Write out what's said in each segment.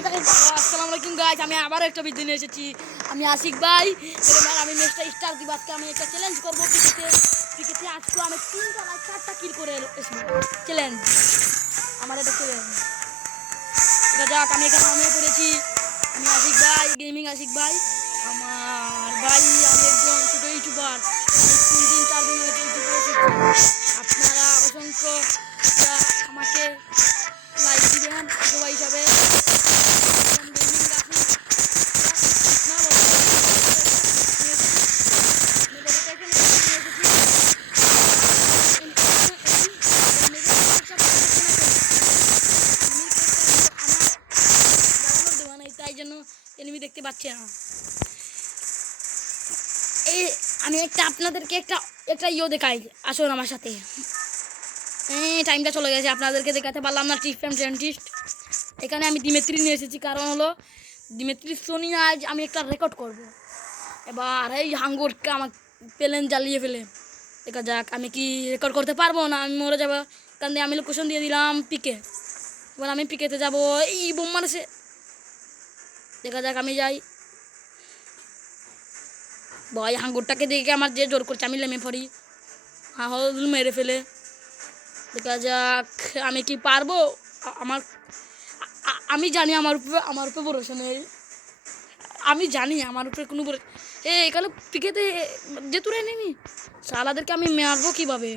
আসসালামু আলাইকুম গাইস, আমি আবার একটা ভিডিও নিয়ে এসেছি। আমি আশিক ভাই, এবার আমি ম্যাচটা স্টার্ট দিব। আজকে আমি একটা চ্যালেঞ্জ করবো ক্রিকেটে আজকে আমি 3টা বা 4টা কিল করে আসবো। চ্যালেঞ্জ আমার এটা চ্যালেঞ্জ। এটা যাক, আমি এখানে নামিয়ে পড়েছি। আমি আশিক ভাই, গেমিং আশিক ভাই আমার ভাই। আমি একজন ছোটো ইউটিউবার, 3-4 দিন হয়েছে ইউটিউবে এসেছি। আপনারা অসংখ্য আমাকে লাইক দিবেন সবাই হিসাবে। তাই জন্য এনিমি দেখতে পাচ্ছে না। এই আমি আপনাদেরকে একটা দেখাই, আসুন আমার সাথে। টাইমটা চলে গেছে, আপনাদেরকে দেখাতে পারলাম না। টিপ অ্যান্ড ডেন্টিস্ট এখানে আমি দিমেত্রি নিয়ে এসেছি, কারণ হলো দিমেত্রি সোনি আজ আমি একটা রেকর্ড করব। এবার এই হাঙ্গরকে আমার প্লেন জ্বালিয়ে ফেলে দেখা যাক আমি কি রেকর্ড করতে পারবো না, আমি মরে যাবো। কারণ আমি লোকেশন দিয়ে দিলাম পিকে। এবার আমি পিকেতে যাবো। এই বোম মারছে, দেখা যাক আমি যাই। ভয় হাঙ্গরটাকে দেখে আমার যে জোর করছে, আমি লেমে পড়ি, হাহল মেরে ফেলে। দেখা যাক আমি কি পারবো। আমি জানি আমার উপরে ভরসা নেই। আমি জানি আমার উপরে কোনো ভরসা। এখানে পিকেতে যে তুলে নিনি সালাদেরকে আমি মারবো কীভাবে।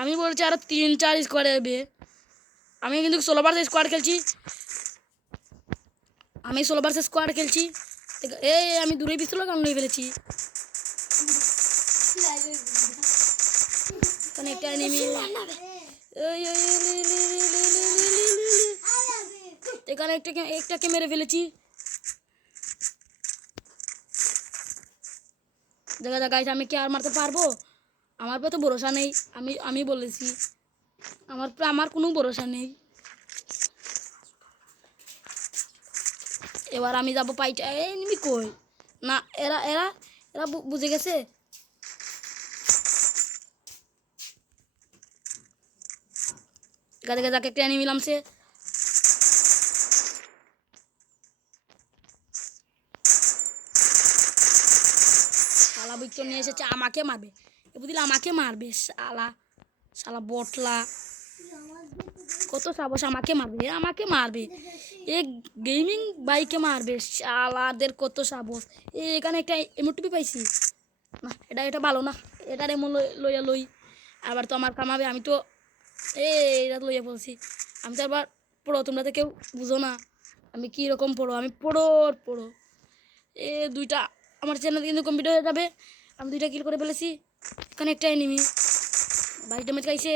আমি বলছি আরও 3-4 স্কোয়াড হবে। আমি কিন্তু 16 ভার্সেস স্কোয়াড খেলছি। আমি 16 ভার্সেস স্কোয়াড খেলছি। আমি দূরে পিস্তল কারণ নিয়ে ফেলেছি। একটা এনিমি এখানে একটাকে মেরে ফেলেছি। দেখা যাক গাইস আমি কি আর মারতে পারবো। আমার উপরে তো ভরসা নেই। আমি বলেছি আমার কোনো ভরসা নেই। এবার আমি যাবো পাইটা। এনিমি কই না, এরা এরা এরা বুঝে গেছে। দেখা যাক একটা এনিমি নামছে। শালা বিক্টর নিয়ে এসেছে, আমাকে মারবে। বুঝলি আমাকে মারবে শালা বটলা। কত সাহস, আমাকে মারবে। এ গেমিং বাইকে মারবে, শালাদের কত সাহস। এখানে একটা এমোটিপি পাইছি না, এটা ভালো না। এটার এমন লইয়া লই আবার তো আমার কামাবে। আমি তো এটা লইয়া বলছি। আমি তো আবার পড়ো, তোমরা তো কেউ বুঝো না আমি কীরকম পড়ো। আমি পড়ো দুইটা আমার চ্যানেল কিন্তু কমপ্লিট হয়ে যাবে। আমি 2টা কিল করে ফেলেছি। এখানে একটা এনিমি 22 ড্যামেজ খাইছে।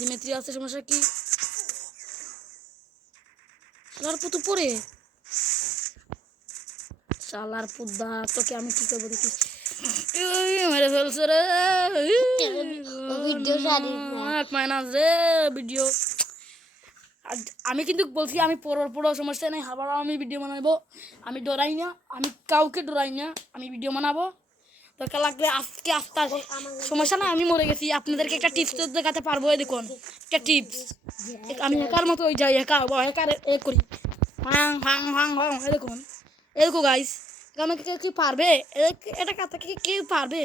দিমেত্রি আছে, সমস্যা কি? শালার পুতু পরে শালার পুদা, তোকে আমি কি করবো দেখি। মেরে ফেলছে রে ভিডিও। আমি কিন্তু বলছি আমি পড়ো সমস্যা নেই, আবার আমি ভিডিও বানাবো। আমি ডরাই না, আমি কাউকে ডরাই না। আমি ভিডিও বানাবো, দরকার লাগলে আজকে আস্তে সমস্যা না। আমি মরে গেছি, আপনাদেরকে একটা টিপস দেখাতে পারবো। দেখুন একটা টিপস। আমি একার মতো ওই যাই, একা করি দেখুন। দেখো গাইস, কেন কি পারবে এটা কাছে কেউ পারবে?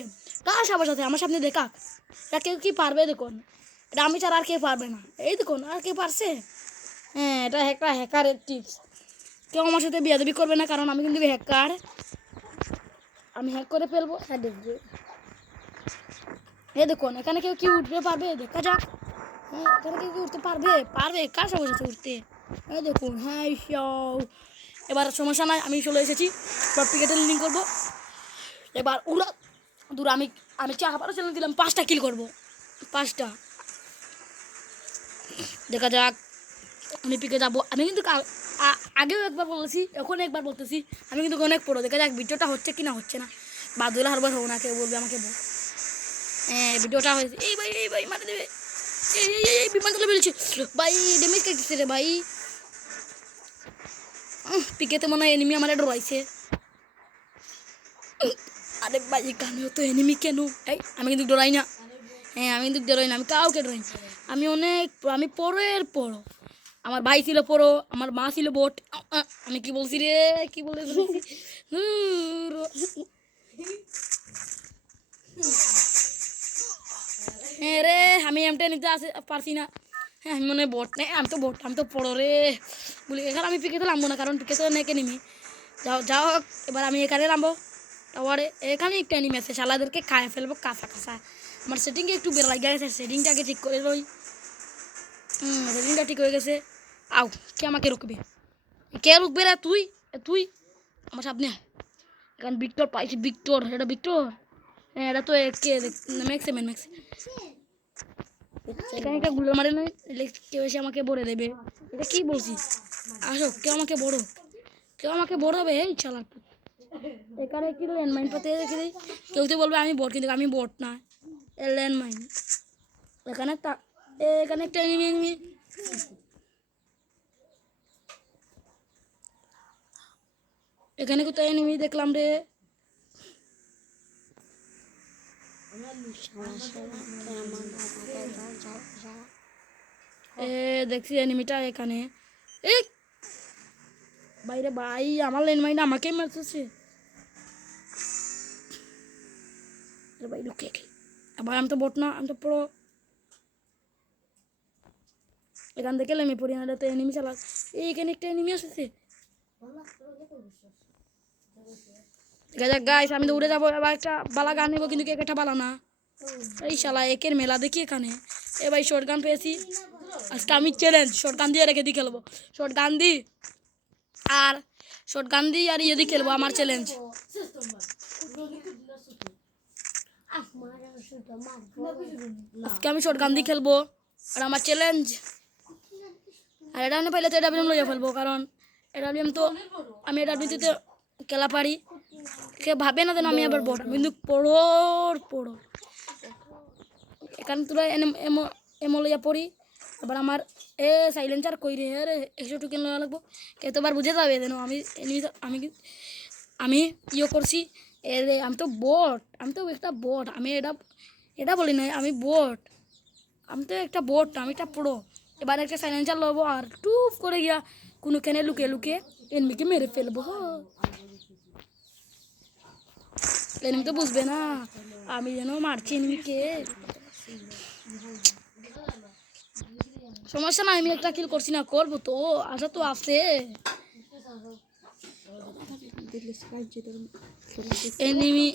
কার সাথে সাথে আমার সামনে দেখা এটা কেউ কি পারবে? দেখুন এটা আমি ছাড়া আর কেউ পারবে না। এই দেখুন আর কেউ পারছে। এটা একটা হ্যাকারের টিপস। কেউ আমার সাথে বিয়াদবি করবে না, কারণ আমি কিন্তু হ্যাকার। আমি হ্যাক করে ফেলবো। হ্যাঁ দেখবে, দেখুন এখানে কেউ কি উঠতে পারবে? দেখা যাক। এখানে কেউ কি উঠতে পারবে? কার সাথে সাথে উঠতে? দেখুন। এবার সমস্যা নাই, আমি চলে এসেছি। ক্রিকেটে লিডিং করবো। এবার ওরা দূর আমি 4 চ্যালেঞ্জ দিলাম, 5টা কিল করবো। 5টা। দেখা যাক আমি পিকে যাবো। আমি কিন্তু আগেও একবার বলেছি, এখন একবার বলতেছি, আমি কিন্তু অনেক পড়ো। দেখা যাক ভিডিওটা হচ্ছে কি না হচ্ছে না। বাদুলা হারবার হবো না, কেউ বলবে আমাকে বল। ভিডিওটা হয়েছে। এই ভাই মারে দেবে। এই বিমান তুলে ফেলছি ভাই, ড্যামেজ খাইতেছে রে ভাই। পিকেতে মনে হয় এনিমি আমার ডরাইছে। আরে ভাই এখানেও তো এনিমি কেন? এই আমি কিন্তু ডরাই না। হ্যাঁ আমি কিন্তু ডরাই না, আমি কাউকে ডরাই না। আমি পরের পড়ো, আমার ভাই ছিল পড়ো, আমার মা ছিল বোট। আমি কি বলছি রে, কি বলে ফেলেছি। হ্যাঁ রে আমি এমটা নিতে পারছি না। হ্যাঁ আমি মনে হয় বোট নেই, আমি তো পড়ো রে বলি। এখানে আমি পিকে তো নামবো না, কারণ পিকে তো নেকে নিমি। যাও এবার আমি এখানে নামবো। তারপরে এখানে একটা এনিমি আছে, শালাদেরকে খায় ফেলবো কাঁচা কাঁচা। আমার সেটিংয়ে একটু বের লাগে গেছে, সেটিংটাকে ঠিক করে রই। সেটিংটা ঠিক হয়ে গেছে। আও কে আমাকে রুকবে? কে রুকবে রে? তুই তুই আমার সামনে। এখানে ভিক্টর পাইছি, ভিক্টর। এটা ভিক্টর? হ্যাঁ এটা তো কে ম্যাক্সিমেন এখানে একটা গুলো মারে নয়, কেউ এসে আমাকে ভরে দেবে। এটা কি বলছি? আসো কেউ আমাকে বড়ো, কেউ আমাকে বড়াবে। এই চালাক এখানে কি ল্যান্ডমাইন পাতে রেখে দিই। কেউ তো বলবে আমি বট, কিন্তু আমি বট না, ল্যান্ডমাইন। এখানে এখানে একটা এনিমি। এখানে কোথায় এনিমি দেখলাম রে? দেখছি এনিমিটা এখানে। এই বাইরে ভাই আমার ল্যান্ডমাইন আমাকেই মারতেছে। ভাই লুকিয়ে ভাই আমি তো বট না, আমি তো পুরো এখান থেকে লেমে পড়ি না। তো এনিমি চালা, এইখানে একটা এনিমি আসছে। দেখা যাক গাইস, আমি তো উড়ে যাবো। এবার একটা বালা গান নেবো, কিন্তু একটা বালা না। এই শালা একের মেলা দেখি এখানে। এ ভাই শর্ট গান পেয়েছি, আজকে আমি চ্যালেঞ্জ শর্ট গান দিয়ে রেখে দিয়ে খেলবো। শর্ট গান দি আর ইয়ে দিয়ে খেলবো, আমার চ্যালেঞ্জ। আজকে আমি শর্ট গান দিয়ে খেলবো আর আমার চ্যালেঞ্জ। আর এটা আমি পাইলে তো এটা লইয়া ফেলবো, কারণ এটা তো আমি এটা খেলা পারি। সে ভাবে না যেন আমি আবার বড়, কিন্তু পড়ো এখানে তোরা এমো লইয়া পড়ি। এবার আমার সাইলেন্সার কই রে রে 100 টোকেন লওয়া লাগবো। এতবার বুঝে যাবে যেন আমি আমি আমি ইয়ে করছি। আমি তো বট, আমি তো একটা বট। আমি এটা বলি না আমি বট, আমি তো একটা বট, আমি একটা পুরো। এবার একটা সাইলেন্সার লবো আর টুপ করে গিয়া কোনোখানে লুকিয়ে লুকিয়ে এনিমিকে মেরে ফেলবো। এনিমি তো বুঝবে না আমি যেন মারছি এনিমিকে। সমস্যা না, আমি একটা কিল করছি না, করবো তো, আশা তো আছে। এনিমি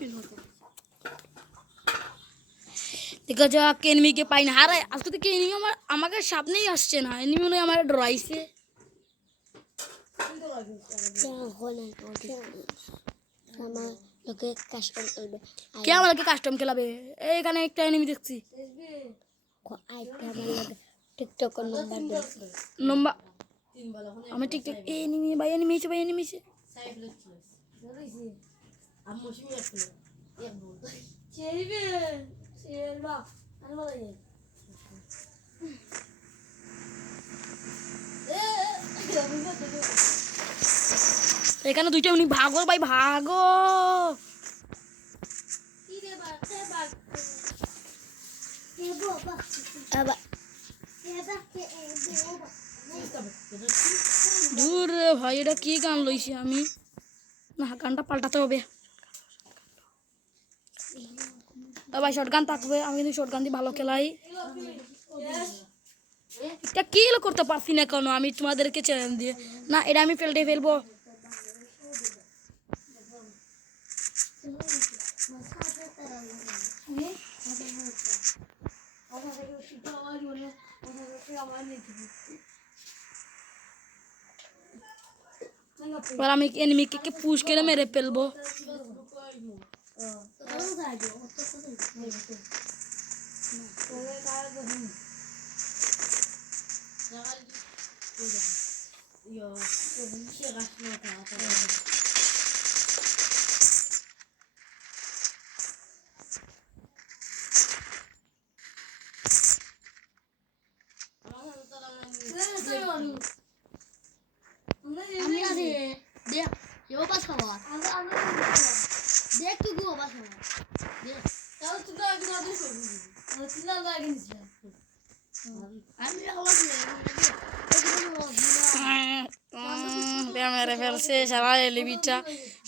দেখা যাক, এনিমিকে পাই না। আরে আজকে থেকে এনিমি আমাকে সামনেই আসছে না। এনিমি মনে হয় আমার ডরাইছে। কে আমাকে কাস্টম খেলাবে? এইখানে একটা এনিমি দেখছি। নম্বর আমি টিকটক এনিমি ভাই, এনিমি এসে এখানে দুইটা মিনিট ভাগো ভাই, ভাগো। দূর ভাই, এটা কি গান লইছি আমি? না গানটা পাল্টাতে হবে। ভাই শর্ট গান থাকবে, আমি কিন্তু শর্ট গান দিয়ে ভালো খেলাই। এটা কি করতে পারছি না কেন আমি তোমাদেরকে চ্যালেঞ্জ দিয়ে? না এটা আমি ফেলবো। এবার আমি এনিমিকে পুশ করে মেরে ফেলবো। আমি আছি দেখ এও পাস খাবার দেখ তুই গো পাস খাবার দেখ তাও তুই তো একদম আদর করবি তুই না লাগে নিস আমি খাবার মেরে ফেলছে সারা এলিবিটা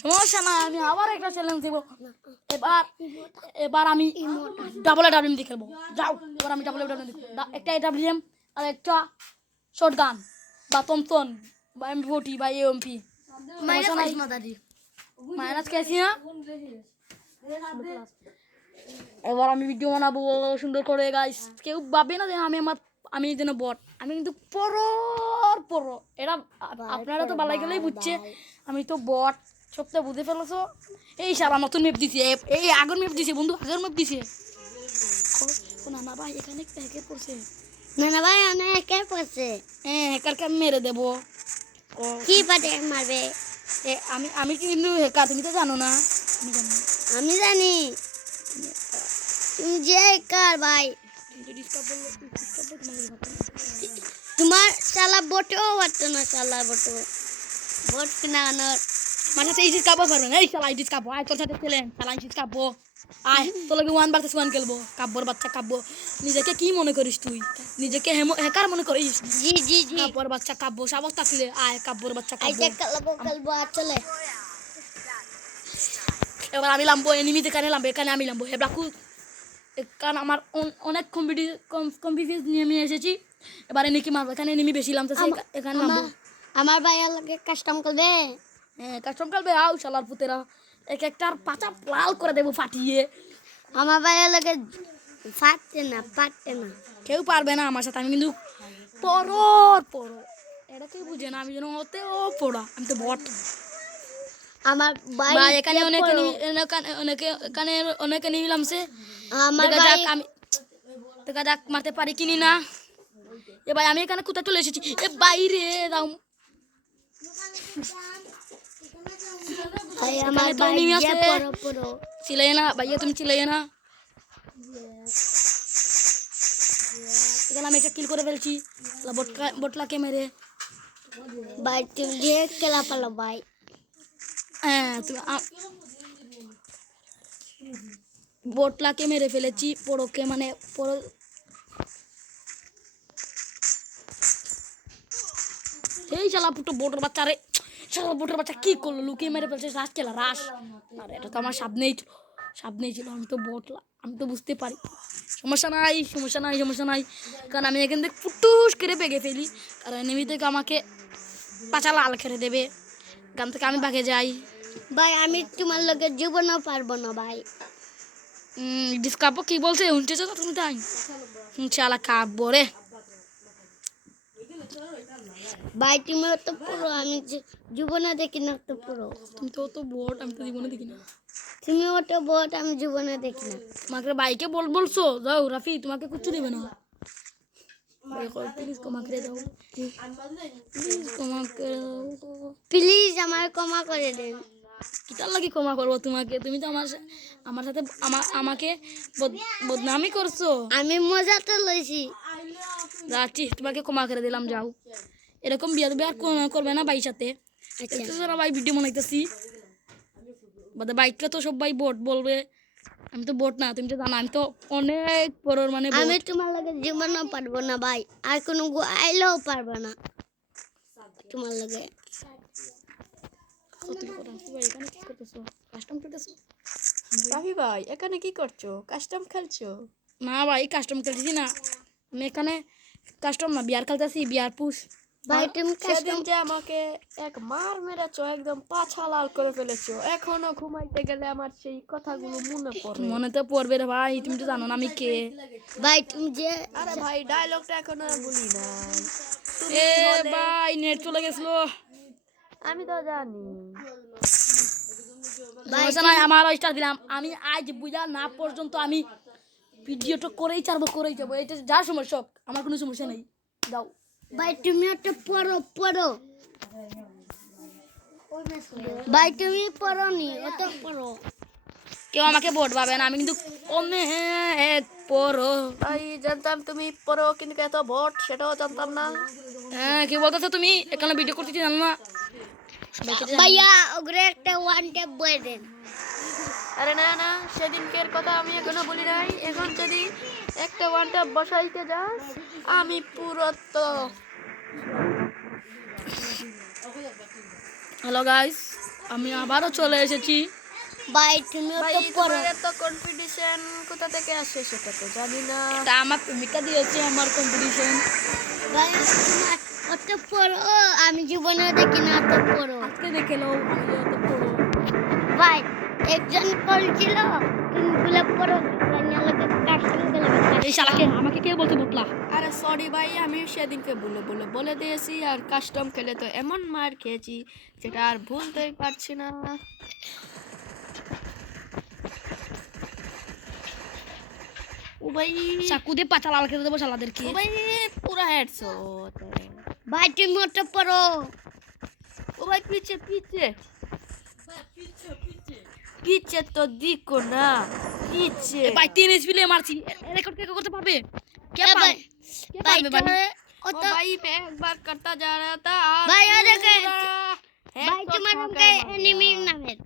সমস্যা না আমি আবার একটা চ্যালেঞ্জ দেবো এবার আমি ডাবল ডাবলিএম দিয়ে খেলবো যাও এবার আমি ডাবল ডাবলিএম একটা ডাবলিএম আর একটা শর্ট গান বা তমতন বা এমপি বা এমপি মাইনাস খেয়েছি না এবার আমি ভিডিও বানাবো সুন্দর করে গাইস কেউ ভাবে না যে আমি যেন বট আমি কিন্তু পড়ো এটা আপনারা তো বালাই গেলেই বুঝছে আমি তো বট সবটা বুঝে ফেলেছো এই সারা নতুন ম্যাপ দিছে এই আগের ম্যাপ দিছে বন্ধু আগের ম্যাপ দিছে না ভাই এখানে হ্যাকার পড়ছে না ভাই অনেক হ্যাকার পড়ছে হ্যাঁ হ্যাকারকে মেরে দেবো কি পাটে মারবে আমি কিন্তু হ্যাকার তুমি তো জানো না আমি জানি তুমি যে হ্যাকার ভাই তোমার শালা বটেও পারতো না শালা বট কিনানোর মানে সেই জিনিস কাবো পারবে না এই শালা এই জিনিস কাবো আয় তোর সাথে খেলেন শালা এই জিনিস কাবো আয় তোর লাগে 1 ভার্সেস 1 খেলবো কাব্বর বাচ্চা কাব্বো নিজেকে কি মনে করিস তুই নিজেকে হ্যাকার মনে করিস জি জি জি কাব্বর বাচ্চা কাব্বো সাবক থাকলে আয় কাব্বর বাচ্চা কাব্বো আইতে খেলবো চলে এবার আমি লাম্বো এনিমিতে কানে লাম্বো এখানে আমি লাম্বো হে ব্রাকু কারণ আমার অনেক কম্পিটিশন নিয়ে আমি এসেছি এবারে নাকি মারবো এখানে এনিমি বেশি লামতেছে এখানে লাম্বো আমার ভাইয়ের লাগে কাস্টম করবে হ্যাঁ কাস্টম খেলবে আও শালার পুতেরা এক একটার পাচা লাল করে দেবো ফাটিয়ে আমার ভাইয়ের লাগে পারতে না কেউ পারবে না আমার সাথে আমি কিন্তু পড়ো এটা কেউ বুঝে না আমি যেন ওতেও পড়া আমি তো বট আমার ভাই এখানে অনেকে নিলামছে আমার আমি দেখা যাক মারতে পারি কিনি না এ ভাই আমি এখানে কোথায় চলে এসেছি এ বাইরে দাও আমার এনিমি আছে পড়ো চিলাই না ভাইয়া তুমি চিলাই না এখানে আমি একটা কিল করে ফেলছি বটলাকে মেরে ভাই তুমি যে খেলা পালো ভাই হ্যাঁ তুমি বটলাকে মেরে ফেলেছি পড়োকে মানে পড়ো এই শালা পুটো বোটের বাচ্চা রে শালা বোটের বাচ্চা কি করলো লুকিয়ে মেরে ফেলছে রাস খেলা রাস আরে এটা তো আমার সামনেই ছিল আমি তো আমি তো বুঝতে পারি সমস্যা নাই কারণ আমি এখান থেকে ফুটুস করে পেগে ফেলি কারণ এনিমি থেকে আমাকে পাচা লাল খেলে দেবে গান থেকে আমি ভাগে যাই ভাই আমি তোমার লগে জীবনও পারবো না ভাই ডিসকাপো কি বলছে উঠেছো তো তুমি তাই শালা কাব্বো রে ভাই তুমি তো পুরো আমি জীবনে দেখি না তো পুরো তুমি তো বট আমি তো জীবনে দেখি না তুমি ওটা বট আমি জীবনে দেখি না তোমাকে বাইকে বলছো যাও রাফি তোমাকে কিচ্ছু দেবে না প্লিজ আমার ক্ষমা করে দেন কিতার লাগি ক্ষমা করবো তোমাকে তুমি তো আমার সাথে আমাকে বদনামি করছো আমি মজা তো লইছি যাচ্ছি তোমাকে ক্ষমা করে দিলাম যাও এরকম বিয়ে আর করবে না ভাই সাথে ভাই ভিডিও বানাইতেছি বাইককে তো সবাই বট বলবে আমি তো বট না তুমি তো জানো আমি তো অনেক বড় মানে আমি তোমার লাগে জীবনও পারবো না ভাই আর কোনো আইলেও পারবো না তোমার লাগে ভাই এখানে কি করছো কাস্টম খেলছো না ভাই কাস্টম খেলতেছি না আমি এখানে কাস্টম না বিয়ার খেলতেছি বিয়ার পুশ ভাই তুমি সেদিন যে আমাকে এক মার মেরেছো একদম পাছা লাল করে ফেলেছো এখনো ঘুমাইতে গেলে আমার সেই কথাগুলো মনে তো পড়বে রে ভাই তুমি তো জানো না আমি কে ভাই তুমি যে আরে ভাই ডায়লগটা এখনো ভুলি না এ ভাই নেট চলে গেছিল আমি তো জানি ভাই আমার স্টার দিলাম আমি আজ বুঝা না পর্যন্ত আমি ভিডিওটা করেই যাবো এটা যা সমস্যা আমার কোনো সমস্যা নেই দাও ভাই তুমি একটা পড়ো ভাই তুমি পড়নি অত পড়ো কেউ আমাকে ভোট পাবে না আমি কিন্তু অনেক পড়ো ভাই জানতাম তুমি পড়ো কিন্তু এত ভোট সেটাও জানতাম না হ্যাঁ কি বলতেছো তুমি এখানে ভিডিও করতেছি জানো না ভাইয়া ওগুলো একটা ওয়ান ট্যাপ বয়ে দেন। আরে না না, সেদিনকের কথা আমি এখনো বলি নাই। এখন যদি একটা ওয়ানটা বসাইতে যাস, আমি পুরো তো হ্যালো গাইস, আমি আবারও চলে এসেছি। ভাই তুমিও ভাই তো পড়ো। তোমার এত কনফিডেন্স কোথা থেকে আসে সেটা তো জানি না। এটা আমার প্রেমিকা দিয়েছে আমার কম্পিটিশন। ভাই তোমার অত পড়ো, আমি জীবনে দেখি না অত পড়ো। আজকে দেখে নাও আমি যে অত পড়ো। ভাই একজন বলছিল তুমি গুলো পড়ো, লোকে কাস্টম গেলে এই শালাকে আমাকে কে বলতে বকলা? আরে সরি ভাই, আমি সেদিনকে বলে দিয়েছি। আর কাস্টম খেলে তো এমন মার খেয়েছি যেটা আর ভুলতেই পারছি না। ও ভাই, চাকু দিয়ে পাতা লাল করে দেবো শালাদেরকে। ও ভাই পুরা হেডশট। ভাই তুমি অত পড়ো। ও ভাই পিছে পিছে পিছে তো দিকো না, পিছে। এ ভাই 3 স্পিলে মারছি। রেকর্ড কে করতে পারবে? কে এ পারবে? ভাই কে ভাই পারবে ভাই? ओ অত भाई मैं एक बार करता जा रहा था और भाई, और एक है। headshot ভাই তোমার ठोकर আমাকে मार এনিমি दिया। নামের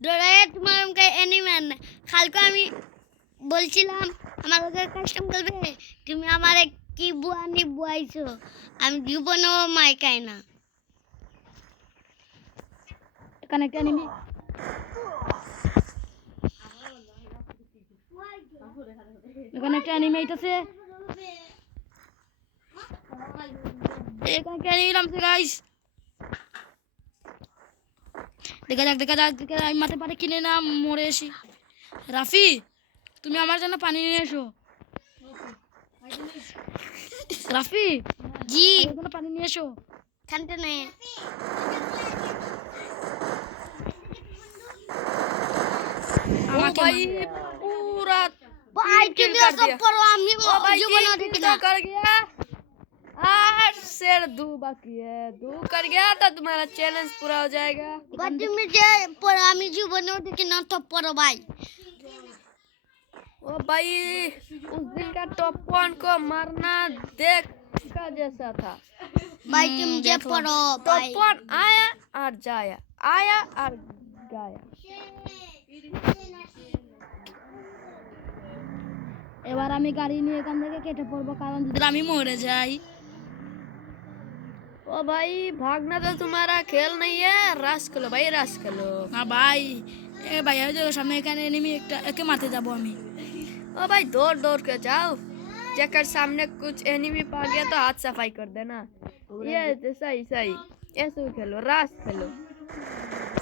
ধরে তোমার আমাকে এনিমি কালকে আমি বলছিলাম আমার লোকে কাস্টম করবে, তুমি আমারে কি বুয়ানি বুয়াইছো, আমি জীবনেও মাইকাই না। এখানে একটা এনিমি। এখানে একটা এনিমি আইতাছে। এখানে একটা এনিমি নামছে গাইস। দেখা যাক আমি মারতে পারি কিনে না মরে এসি। রাফি, তুমি আমার জন্য পানি নিয়ে এসো। রাফি, জি আমার জন্য পানি নিয়ে এসো। খানতে নেই। ओ আমাকে भाई पूरा ভাই kill তুমি कर অত दिया। পড়ো, আমি ओ भाई জীবনে तीन দেখি kill না। तो कर गया और शेर दो बाकी है। दो कर गया तो तुम्हारा चैलेंज पूरा हो जाएगा। ভাই তুমি যে পড়ো আমি জীবনেও দেখি না, তো পড়ো ভাই। ओ भाई उस दिन का टॉप वन को मारना देखा जैसा था। ভাই তুমি যে পড়ো ভাই। टॉप वन आया और जाया, आया और गया। এবার আমি গাড়ি নিয়ে এখান থেকে কেটে পড়বো, কারণ যদি আমি মরে যাই। ओ भाई भागना तो तुम्हारा खेल नहीं है, रश खेलो भाई, रश खेलो। না ভাই, এ ভাই ওই যে সামনে এখানে এনিমি একটা, একে মারতে যাবো আমি। ओ भाई दौड़ दौड़ के जाओ, जेकर सामने कुछ एनिमी पा गया तो हाथ सफाई कर देना। ये सही सही, ऐसे खेलो, रश खेलो।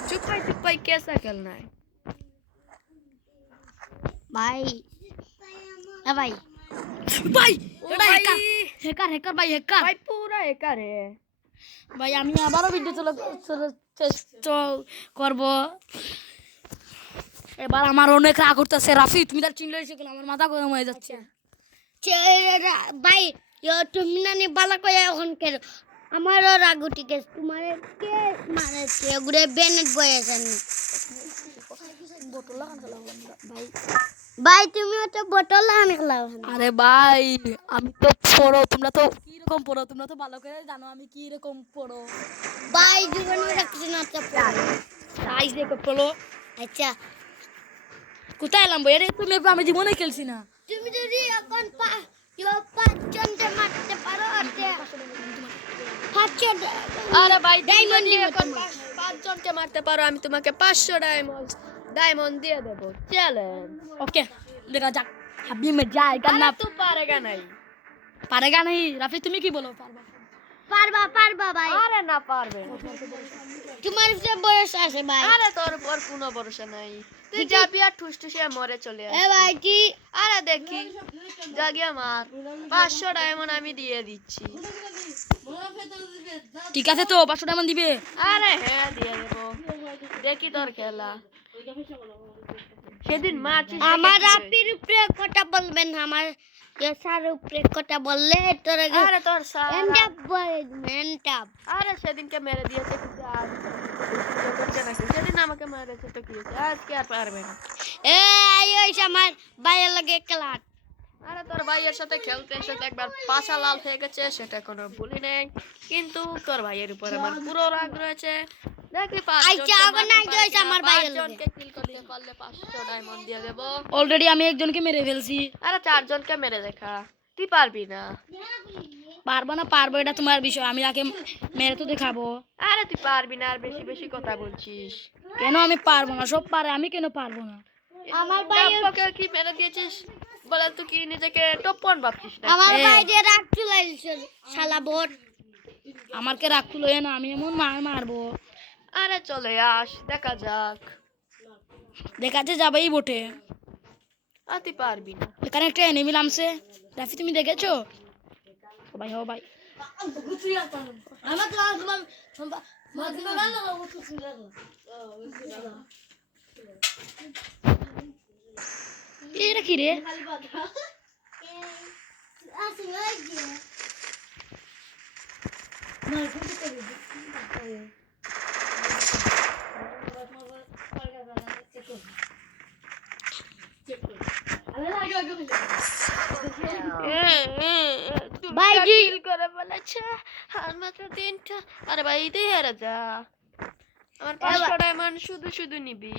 छुपाई छुपाई कैसा खेलना है? ভাই এ ভাই ভাই ओ এটা भाई হ্যাকার ভাই, হ্যাকার भाई पूरा एकर है। ভাই। আমি আবারও ভিডিও চেষ্টা করব। এবার আমার অনেক রাগ করতেছে। রাফি, তুমি তার চিনলে সেগুলো আমার মাথা গরম হয়ে যাচ্ছে। ভাই তুমি না নি বালা কয়ে এখন কেন আমারও রাগ উঠে গেছে, তোমার কে মারেছে ওগুলো বেনেট বয়েছেন। ভাই তুমি তো বোতল আনে খেলাও। আরে ভাই আমি তো পড়ো, তোমরা তো কিরকম পড়ো, তোমরা তো ভালো করে জানো আমি কি রকম পড়ো। ভাই জীবনে রাখছি না তো পড়ো। সাইজ দেখো পড়ো। আচ্ছা কোথায় এলাম ভাই? আরে তুমি আমি জীবনে খেলছি না। তুমি যদি এখন পাঁচজনকে মারতে পারো পাঁচজন अरे भाई Diamond डायमंड দিব তোমার। 5 জন কে মারতে পারো, আমি তোমাকে 500 डायमंड দিয়ে দেব। চ্যালেঞ্জ। ओके देखा जाक, अभी मैं जाएगा আরে ना। तू पारेगा नहीं। पारेगा नहीं। राफी তুমি কি বলো? পারবা? পারবা ভাই, আরে না পারবে না। তোমার যে বয়স আছে ভাই। আরে তোর উপর কোনো ভরসা নাই, তুই যাবি আর ঠুসঠুসে মরে চলে এ আসবি। ভাই কি আরে দেখি জাগিয়া মার, 500 ডায়মন্ড আমি দিয়ে দিচ্ছি। ঠিক আছে তো 500 ডায়মন্ড দিবে। আরে হ্যাঁ দিয়ে দেবো, দেখি তোর খেলা। সেদিন মারছিস দেখে আমার কি হয়েছে? আপির উপরে কথা বলবেন, আমার সার উপরে কথা বললে তোর আরে তোর সারা এন্ডাপ এন্ডাপ। আরে সেদিনকে মেরে দিয়েছে কিন্তু আজ করছে নাকি? সেদিন আমাকে মেরেছে তো কি হয়েছে? আজকে আর পারবে না। এ ওই আমার বাইরে লাগে ক্লাট। আরে তোর ভাইয়ের সাথে খেলতে এসে তো একবার পাছা লাল হয়ে গেছে, সেটা কোনো ভুলি নেই, কিন্তু তোর ভাইয়ের উপর আমার পুরো রাগ রয়েছে। দেখি আচ্ছা, আবার নাই জয়ছে আমার ভাইয়ের লগে। পাঁচজনকে কিল করতে পারলে 500 ডায়মন্ড দিয়ে দেবো। অলরেডি আমি একজনকে মেরে ফেলছি। আরে 4 জনকে মেরে দেখা, তুই পারবি না। পারবো না পারবো এটা তোমার বিষয়, আমি আগে মেরে তো দেখাবো। আরে তুই পারবি না, আর বেশি বেশি কথা বলছিস। কেন আমি পারবো না? সব পারে, আমি কেন পারবো না? আমার ভাইয়ের কাব্যকে কি মেরে দিয়েছিস বলে তুই কি নিজেকে টপ 1 ভাবছিস না? আমার ভাই যে রাগ চুলাইছে শালা বোট। আমাকে রাখতে লয়ে না, আমি এমন মারবো। আরে চলে আস, দেখা যাক। দেখাতে যাবেই বটে। আর তুই পারবি না। এখানে একটা এনিমি নামছে, রাফি তুমি দেখেছো? ও ভাই ও ভাই, এটা কি রে? ভাই জি। কিল করে বলেছে আর মাত্র 3টা। আরে ভাই তুই হেরে যা, আমার 500 ডায়মন্ড শুধু শুধু নিবি।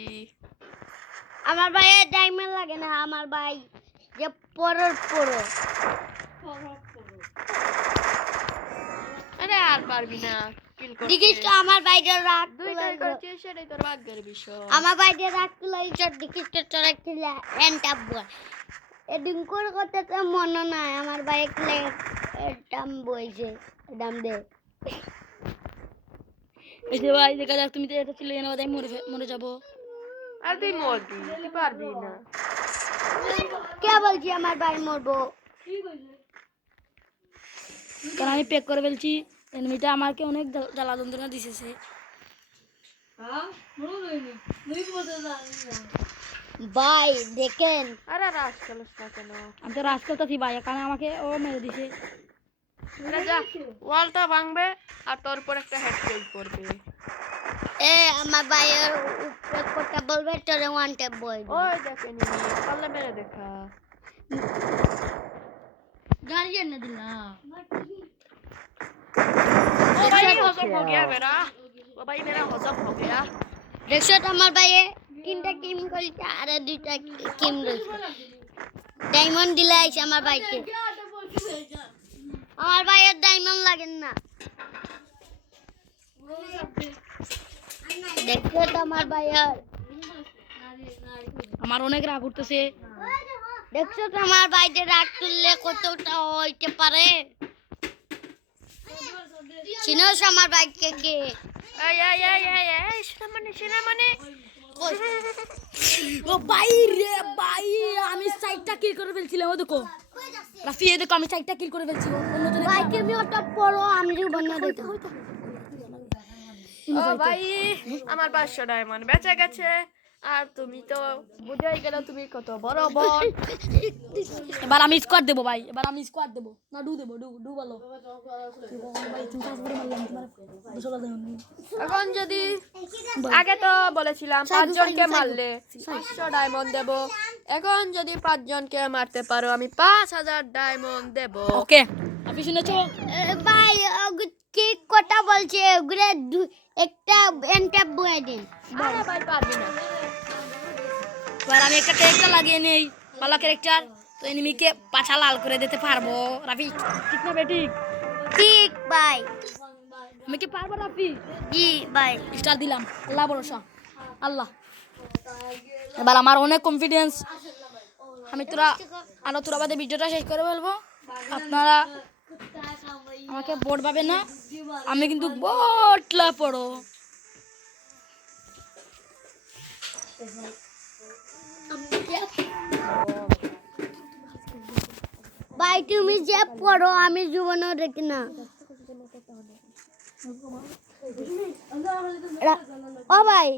আমার ভাইয়ের ডায়মন্ড লাগে না, আমার ভাই যে পরর পরো। আরে আর পারবি না কিল করতে। দেখিস তো আমার ভাইয়ের রাগ দুইটাই করছিস, সেটাই তোর ভাগ্যের বিষয়। আমার ভাইয়ের রাগ চুলাইছে। দেখিস তো তোরা খেলে এন্টাপ বয় এদিন করে কথা তো মনে নাই। আমার ভাই খেলে দাম বইছে, দাম দে। এই যে ভাই দেখা যাক, তুমি তো এটা ছিল না, আমি মরে যাবো। আর তুই মরবি, তুই পারবি না। কে বলছি আমার ভাই মরবো? কারণ আমি পেক করে ফেলছি। এনিমিটা আমাকে অনেক জ্বালা যন্ত্রণা দিতেছে। ভাই দেখেন, আরে রাস খেলিস না কেন? আমি তো রাজ করতেছি ভাই, কারণ আমাকে ও মেরে দিছে। আরে যা, ওয়ালটা ভাঙবে আর তোর উপর একটা হেডশট পড়বে। এ আমার ভাইয়ের উপরে কথা বলবে, তোরে ওয়ান ট্যাপ বই। ওই দেখে নিবি, পারলে মেরে দেখা। গাড়ি এনে দিলাম। ओ भाई हजम हो गया मेरा, ओ भाई मेरा हजम हो गया। দেখছো তো আমার ভাইয়ে 3টা কিম করেছে আর 2টা কিম রয়েছে। ডায়মন্ড দিলে আইছে আমার ভাইকে। আমার ভাইয়ের ডায়মন্ড লাগে না। দেখছো তো আমার ভাইয়ের, আমার অনেক রাগ উঠতেছে। দেখছো তো আমার ভাইয়ের রাগ তুললে কতটা হইতে পারে। চিনোস আমার ভাইকে কে? এই এই এই এই এই সেনা মানে ও ভাই রে ভাই, আমি 4টা কিল করে ফেলছিলাম। ও দেখো রাফি, এই দেখো আমি 4টা কিল করে ফেলছি। অন্যজনের ভাই তুমি ওটা পড়ো, আমি জীবন না দেখো। ও ভাই আমার 500 ডায়মন্ড বেঁচে গেছে, আর তুমি তো বুঝাই গেল তুমি কত বড় বল। এবার আমি স্কোয়াড দেবো ভাই, এবার আমি স্কোয়াড দেবো না, ডু দেবো। ডু বলো ভাই, তুমি কাজ করে মারলাম তোমার 200 টাকা দেবো। এখন যদি আগে তো বলেছিলাম 5 জনকে মারলে 500 ডায়মন্ড দেব, এখন যদি 5 জনকে মারতে পারো আমি 5000 ডায়মন্ড দেব। ওকে আপনি শুনেছো? ভাই কি কথা বলছে? ওগুলো একটা এন্টাপ বয়ে দিন। আরে ভাই পারবি না। এবার আমি একটা ক্যারেক্টার লাগিয়ে নেই, ভালো ক্যারেক্টার, তো এনিমিকে পাছা লাল করে দিতে পারবো। রাফি ঠিক না বেঠিক? ঠিক ভাই। আমি কি পারবো রাফি? জি ভাই। স্টার দিলাম, আল্লাহ ভরসা, আল্লাহ। এবার আমার অনেক কনফিডেন্স। আমি তোরা বাদে ভিডিওটা শেষ করে ফেলবো। আপনারা আমাকে বোর্ড পাবে না, আমি কিন্তু বটলা পড়ো। ভাই তুমি যে পড়ো আমি জীবনও দেখি না। ও ভাই,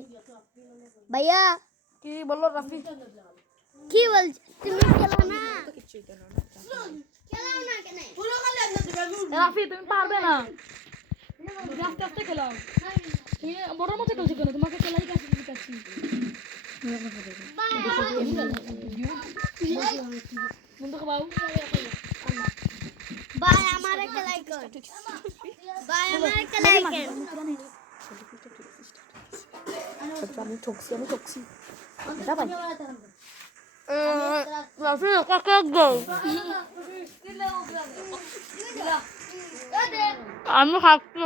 ভাইয়া কি বললো রাফি? কি বলছ? তুমি খেলো না? রাফি তুমি পারবে না, আস্তে আস্তে খেলাও। তুমি বড় মতো খেলছো কেন? তোমাকে খেলাই কাছে দিচ্ছি। ভাই আমার একটা লাইক কর ভাই আমার একটা লাইক আমি ঠকছি এটা ভাই আমি খাচ্ছি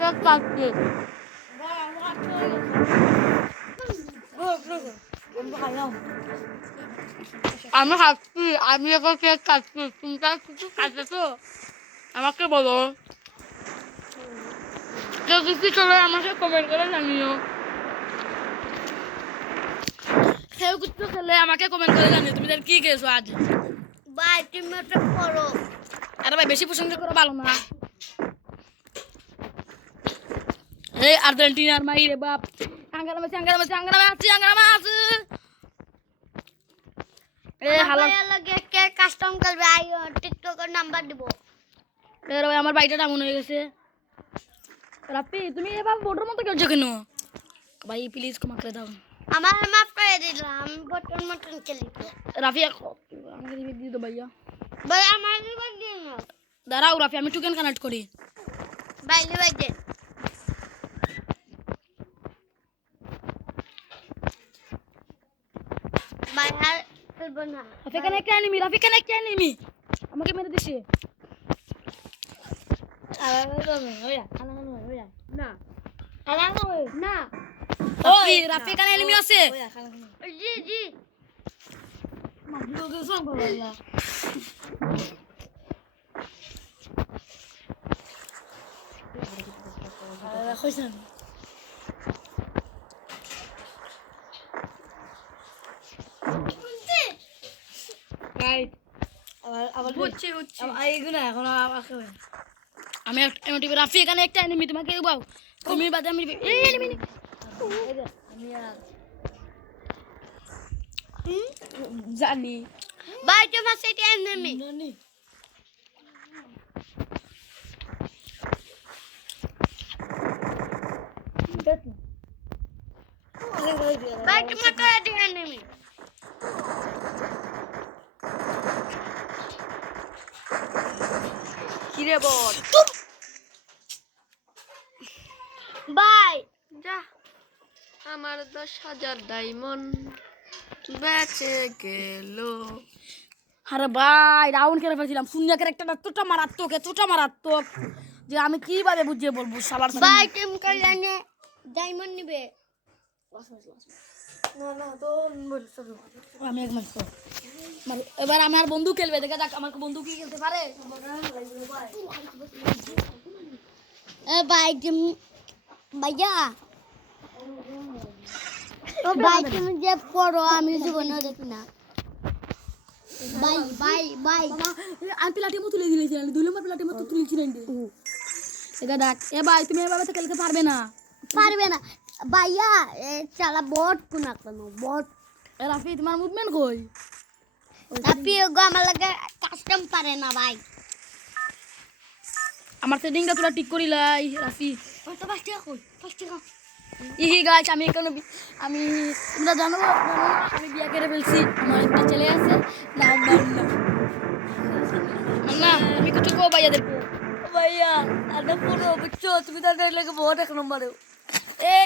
কেক খাচ্ছি আমি খাচ্ছি আমি এখন কেক খাচ্ছি তোমরা কিছু খাচ্ছো আমাকে বলো কেউ কিছু চলে আমাকে কমেন্ট করে জানিও কেউ কিছু খেলে আমাকে কমেন্ট করে জানিও তুমি কি খেয়েছো আজ ভাই তুমি একটা করো আরে ভাই বেশি প্রশংসা করা ভালো না এই আর্জেন্টিনার মাই রে বাপ আঙ্গারামে আছে এ হালা ভাইয়া লাগে কে কাস্টম করবে আইও টিকটকের নাম্বার দিব এর ভাই আমার বাইটা ডাউন হয়ে গেছে রাপি তুমি এবার বোর্ডের মতো খেলছো কেন ভাই প্লিজ ক্ষমা করে দাও আমার মাফ করে দিলাম বটন মটন খেলি রাফি আমাকে রিভিউ দিয়ে দাও ভাইয়া ভাই আমার লিবাই দিন না দাঁড়াও রাফি আমি টোকেন কানেক্ট করি ভাই লিবাই দে ভাই আর খেলবো না রাফি কানেক্ট এনিমি আমাকে মেরে দিছে না রাফি কানে এনিমি আছে জি জি বুঝছি আমি এমটিভি রাফি এখানে একটা এনিমি তোমাকে বাও তুমি বাদে আমি এনিমি জানি ভাই তোমার সেটা এনিমি ভাই তোমার তো এনিমি কিরে বল ভাই যা আমার 10,000 ডায়মন্ড বেঁচে গেল আরে ভাই রাউন্ড করে ফেলছিলাম শূন্য ক্যারেক্টারটা এতটা মারাত্মক যে আমি কিভাবে বুঝিয়ে বলবো সবার সামনে ভাই টিম কল্যাণে ডায়মন্ড নিবে আমি এক মাস এবার আমার বন্ধু খেলবে দেখা যাক আমার বন্ধু কি খেলতে পারে এ ভাই টিম ভাইয়া ভাই তুমি যে পড়ো আমি জীবনে দেখি না ভাই ভাই ভাই আমি প্লাটিমো তুলে দিয়েছিলাম 2 নম্বর প্লাটিমো তো তুলেছিলেন এটা দেখ এ ভাই তুমি এভাবে তো খেলতে পারবে না ভাইয়া চালা বট কোনা কোনো বট রাফি তোমার মুভমেন্ট কই আপনি গো আমার লাগে কাস্টম পারে না ভাই আমার সেটিংটা তোরা ঠিক করিলাই রাফি কত পাঁচটা কই পাঁচটা গাইস আমি এখানে আমি তোমরা জানো না আমি বিয়ে করে ফেলছি আমার একটা ছেলে আছে নাম না আমি কিছু কো ভাইয়া দেখো ভাইয়া আদা পুরো বুঝছো তুমি তাদের লাগে বহুত এক নম্বরে